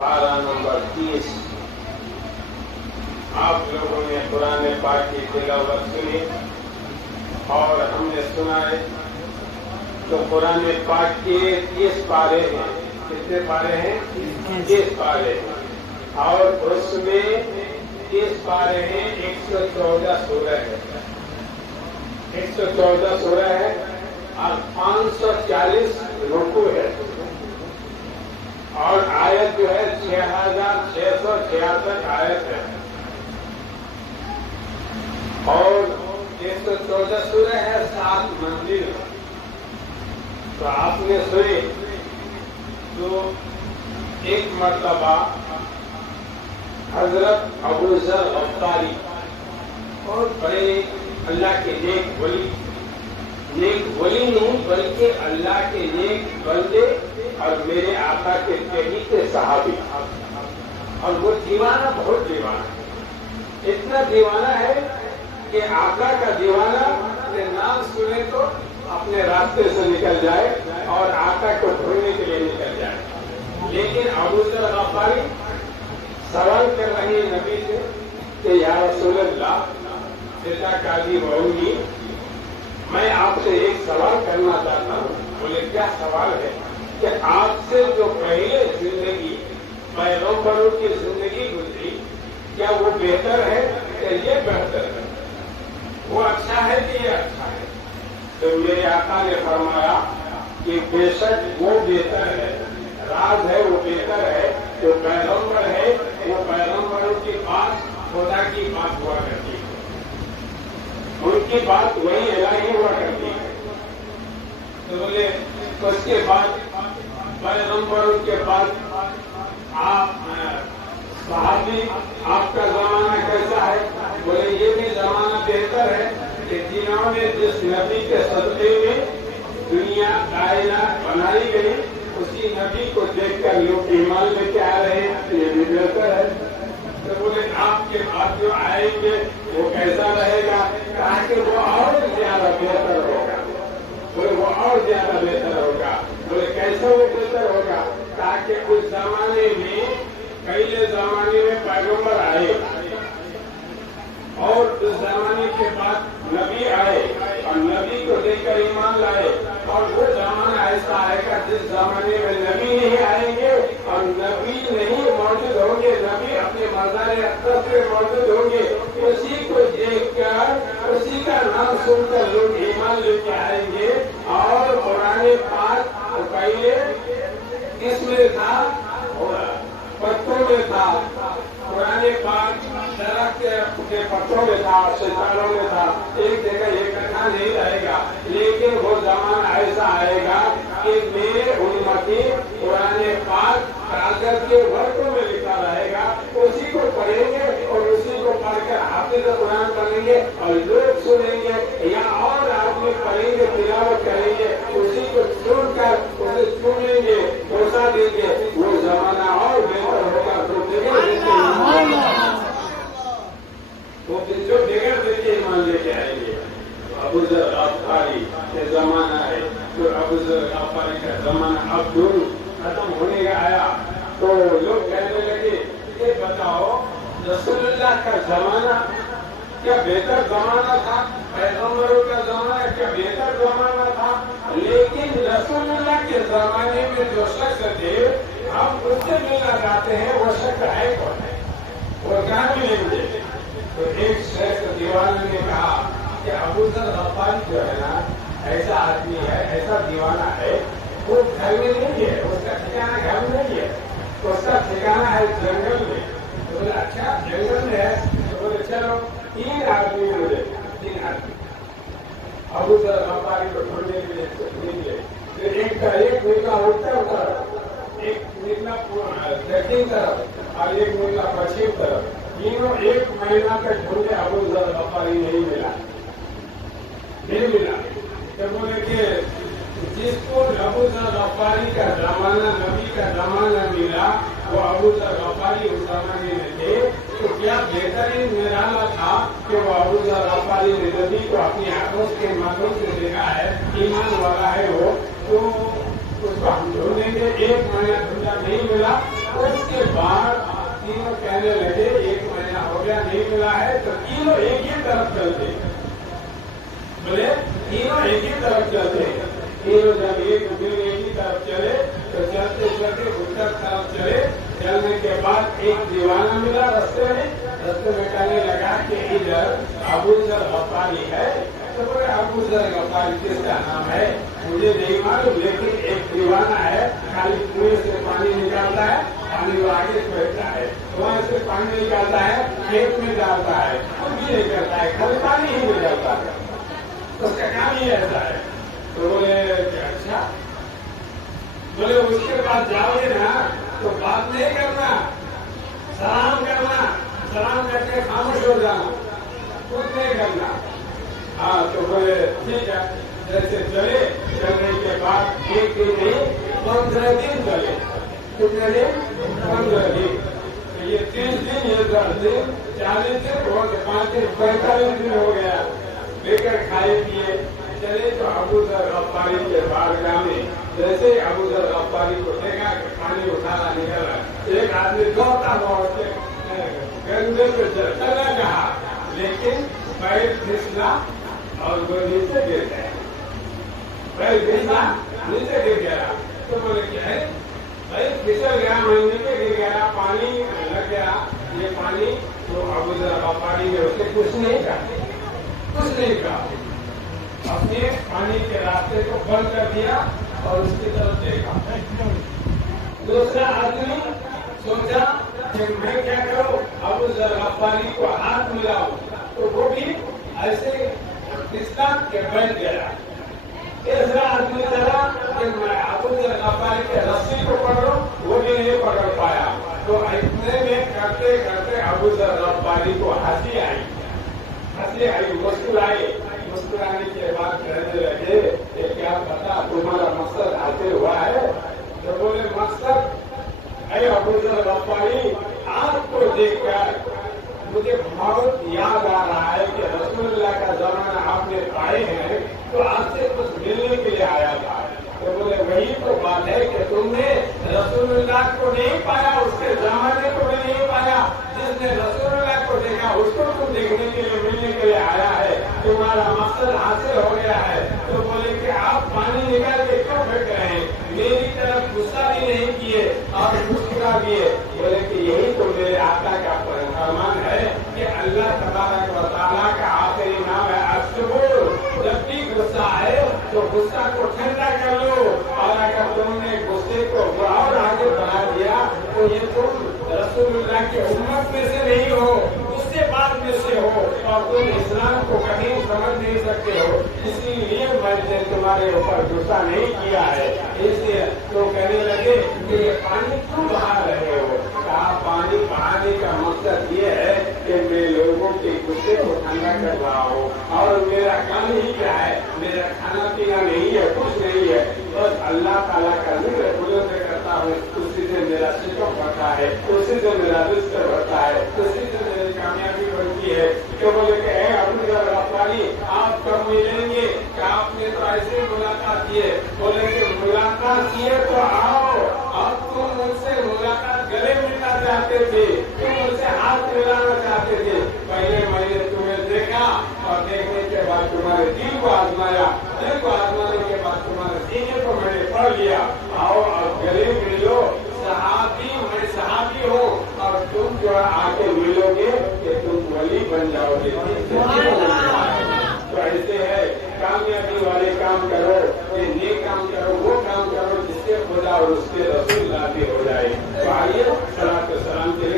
पारा नंबर 30। आप लोगों ने कुरान पाक की तिलावत सुनी और हमने सुना है। तो कुरान पाक के 30 पारे हैं। कितने पारे हैं? 30 पारे हैं। और उसमें 30 पारे हैं, 114 सूरह है, 114 सूरह है और 540 रुकू है और आयत जो है 6666 आयत है और 114 सूरह है, 7 मंजिल। तो आपने सुने तो एक मर्तबा हजरत अबू जर गफ्फारी और बड़े अल्लाह के नेक वली नहीं बल्कि अल्लाह के नेक बंदे और मेरे आका के कहीं के सहाबी, और वो दीवाना, बहुत दीवाना, इतना दीवाना है कि आका का दीवाना के नाम सुने तो अपने रास्ते से निकल जाए और आका को ढूंढने के लिए निकल जाए। लेकिन अबू जर गफ्फारी सवाल कर रही है नबी से कि या रसूलल्लाह, पिता काजी रहूंगी, मैं आपसे एक सवाल करना चाहता हूँ। बोले क्या सवाल है? कि आपसे जो पहले जिंदगी पैगंबरों की जिंदगी गुजरी, क्या वो बेहतर है या ये बेहतर है? वो अच्छा है कि ये अच्छा है? तो मेरे आका ने फरमाया कि बेशक वो बेहतर है, राज है वो बेहतर है। जो पैगंबर है वो पैगंबरों की बात खुदा की बात हुआ करती है, उनकी बात वही इलाही हुआ करती है। तो बोले उसके बाद पैगंबरों के बाद आप सहाबी, आपका जमाना कैसा है? बोले ये भी जमाना बेहतर है कि जिन्होंने जिस नबी के सदक़े में दुनिया कायनात बनाई गई उसी नबी को देखकर लोग ईमान लेके आ रहे हैं, ये भी बेहतर है। तो बोले आपके बाद जो आएंगे वो कैसा रहेगा? ताकि वो और ज्यादा बेहतर होगा। बोले वो और ज्यादा बेहतर होगा। बोले कैसे वो बेहतर होगा? ताकि उस जमाने में, पहले जमाने में पैगंबर आए और उस जमाने के बाद नबी आए और नबी को देखकर ईमान लाए, और वो जमाना ऐसा आएगा जिस जमाने में नबी नहीं आएंगे और नबी नहीं मौजूद होंगे, नबी अपने मज़ार अक़सा पे मौजूद होंगे। उसी को देखकर, उसी का नाम सुनकर लोग ईमान लेके आएंगे। और कुरान पाक पहले किसमें था? पत्तों में था। कुरान पाक दरख्त के पत्तों में था, सितारों में था, एक जगह इकट्ठा नहीं रहेगा। लेकिन वो जमाना ऐसा आएगा कि मेरे उम्मती कुरान पाक कागज के वर्कों में लिखा रहेगा, उसी को पढ़ेंगे और उसी को पढ़कर हाफिज़ कुरान बनेंगे और लोग सुनेंगे या और आदमी पढ़ेंगे, तिलावत करेंगे, उसी को सुनकर उसे सुनेंगे, भरोसा देंगे। वो जमाना और बेहतर होगा। वो जो बगैर देखे ईमान लेके आएंगे। अबू जर गफ्फारी के जमाना है, तो अबू जर गफ्फारी का जमाना अब दूर खत्म होने का आया। तो लोग कहने लगे ये बताओ, रसूलुल्लाह का जमाना क्या बेहतर जमाना था? पैगंबरों का जमाना क्या बेहतर जमाना था? लेकिन रसूलुल्लाह के जमाने में जो शख्स थे, हम उससे मिलना चाहते हैं, वो शख्स है कौन है? वो कहाँ मिलेंगे? तो एक शेख दीवाने ने कहा कि अबू जर गफ्फारी जो है ना, ऐसा आदमी है, ऐसा दीवाना है, वो घर में नहीं है, उसका ठिकाना घर में नहीं है, उसका ठिकाना है जंगल में। तो बोले अच्छा जंगल में है? तो बोले चलो 3 आदमी मिले, 3 आदमी अबू जर गफ्फारी को ढूंढने के लिए निकले। तो एक निकला उत्तर तरफ, एक निकला दक्षिण तरफ और एक निकला पश्चिम तरफ। तीनों 1 महीना तक ढूंढे, अबू जर गफ्फारी नहीं मिला। तो बोले कि जिसको अबू जर गफ्फारी का जमाना, नबी का जमाना मिला, वो अबू जर गफ्फारी उस जमाने में थे। तो क्या बेहतरीन निराला था कि वो अबू जर गफ्फारी ने नबी को अपनी आंखों के माध्यम से देखा है, ईमान वाला है वो, तो उसको हम ढूंढेंगे। 1 महीना ढूंढा, नहीं मिला। اس کے بعد تینوں کہنے لگے 1 مہینہ ہو گیا نہیں ملا ہے تو تینوں ایک ہی طرف چلتے. بولے تینوں ایک ہی طرف چلتے. تینوں جب ایک ہی طرف چلے تو چلتے چلتے اتر طرف چلے. چلنے کے بعد ایک دیوانہ ملا رستے میں کہنے لگا کہ ادھر ابو ذر غفاری ہے. تو بولے ابو ذر غفاری کس کا نام ہے مجھے نہیں معلوم، لیکن ایک دیوانہ ہے خالی کنویں سے پانی نکالتا ہے، پانی وہ آگے بہتا ہے، وہاں سے پانی نکالتا ہے کھیت میں ڈالتا ہے، کچھ بھی نہیں کرتا ہے، خالی پانی ہی میں ڈالتا ہے، اس کا کام ہی ایسا ہے. تو بولے اچھا. بولے اس کے بعد جاؤ گے نا تو بات نہیں کرنا، سلام کرنا، سلام کر کے خاموش ہو جانا، کچھ نہیں کرنا. ہاں تو بولے ٹھیک ہے. جیسے چلے، چلنے کے بعد 1 دن نہیں 15 دن چلے. کتنے دن؟ 15 دن. تو یہ 30 دن، یہ 10 دن، 40 دن اور 5 دن، 45 دن ہو گیا. لے کر کھائے پیے چلے. تو ابو ذر غفاری کے بارگاہ میں جیسے ابو ذر غفاری کو دیکھا کہ پانی اٹھانا نکلا، ایک آدمی دوڑتا دوڑتے گندے پہ چلنا چاہا، لیکن پیر پھسلا اور وہ نیچے گر گیا. پیر پھسلا نیچے گر گیا. تو بولے کیا ہے بھائی پھسل گیا، میں نیچے گر گیا، پانی لگ گیا. یہ پانی تو ابو ذر غفاری نے اسے کچھ نہیں کہا. اپنے پانی کے راستے کو بند کر دیا اور اس کی طرف دیکھا. دوسرا آدمی سوچا کہ میں کیا کروں، ابو ذر غفاری کو ہاتھ ملاؤں، تو وہ بھی ایسے پھسلا کہ بیٹھ گیا. تیسرا آدمی چلا کہ میں ابو ذر غفاری کے رسی کو پکڑوں، وہ بھی نہیں پکڑ پایا. تو اتنے میں کرتے کرتے ابو ذر غفاری کو ہنسی آئی، مسکرانے کے بعد کہنے لگے کہ کیا پتا تمہارا مقصد حاصل ہوا ہے. تو بولے مقصد اے ابو ذر غفاری، آپ کو دیکھ کر مجھے بہت یاد آ رہا ہے کہ رسول اللہ کا زمانہ آپ نے پائے ہیں تو آپ سے کچھ ملنے کے لیے آیا تھا. تو بولے وہی تو بات ہے کہ تم نے رسول اللہ کو نہیں پایا، اس کے زمانے کو بھی نہیں پایا. جس نے رسول اللہ کو دیکھا اس کو تم دیکھنے کے لیے ملنے کے لیے آیا ہے، تمہارا مقصد حاصل ہو گیا ہے. تو بولے کہ آپ پانی نکال کے کیوں پھینک رہے ہیں، میری طرف غصہ بھی نہیں کیے اور مسکرا دیے. بولے کہ یہی تو میرے آقا کا فرمان ہے کہ اللہ تبارک و تعالیٰ کا آخری نام ہے الصبور. جب بھی غصہ آئے تو غصہ کو ٹھنڈا کر لو، اور اگر تم نے غصے کو اور آگے بڑھا دیا تو یہ تم رسول اللہ کی امت میں سے نہیں ہو، اس سے بعد میں سے ہو، اور تم اسلام کو کہیں سمجھ نہیں سکتے ہو. اسی لیے میں نے تمہارے اوپر غصہ نہیں کیا ہے. اس لیے تو کہنے لگے کہ یہ پانی کیوں بہا رہے ہو. کہا پانی بہانے کا مقصد یہ ہے کہ میں لوگوں کے غصے کو ٹھنڈا کر رہا ہوں، اور میرا کام ہی کیا ہے، میرا کھانا پینا نہیں ہے، کچھ نہیں ہے، بس اللہ تعالیٰ کا ذکر کھلوں سے کرتا ہوں. اسی سے میرا سکم بڑھتا ہے، اسی سے میرا رزق بڑھتا ہے، اسی سے میری کامیابی بڑھتی ہے. کہ بولے کہ اے ابو ذر غفاری، آپ کب ملیں گے؟ کہ آپ نے تو ایسے ملاقات کیے. بولے کہ ملاقات کیے تو آؤ. اب تم مجھ سے ملاقات گلے ملنا چاہتے تھے، تم مجھ سے ہاتھ ملانا چاہتے تھے. پہلے میں نے تمہیں دیکھا اور دیکھنے کے بعد تمہارے دل کو آزمایا، دل کو آزمانے کے بعد تمہارے سینے کو میں نے پڑھ لیا. آؤ اور گلے ملو. صحابی، میں صحابی ہوں، اور تم جو آ کے ملو گے کہ تم ولی بن جاؤ گے. تو ایسے ہے، کامیابی والے کام کرو، یہ نیک کام کرو، وہ کام کرو جس سے خدا اور اس کے رسول راضی ہو جائے. تو آئیے صلاۃ و سلام کے لیے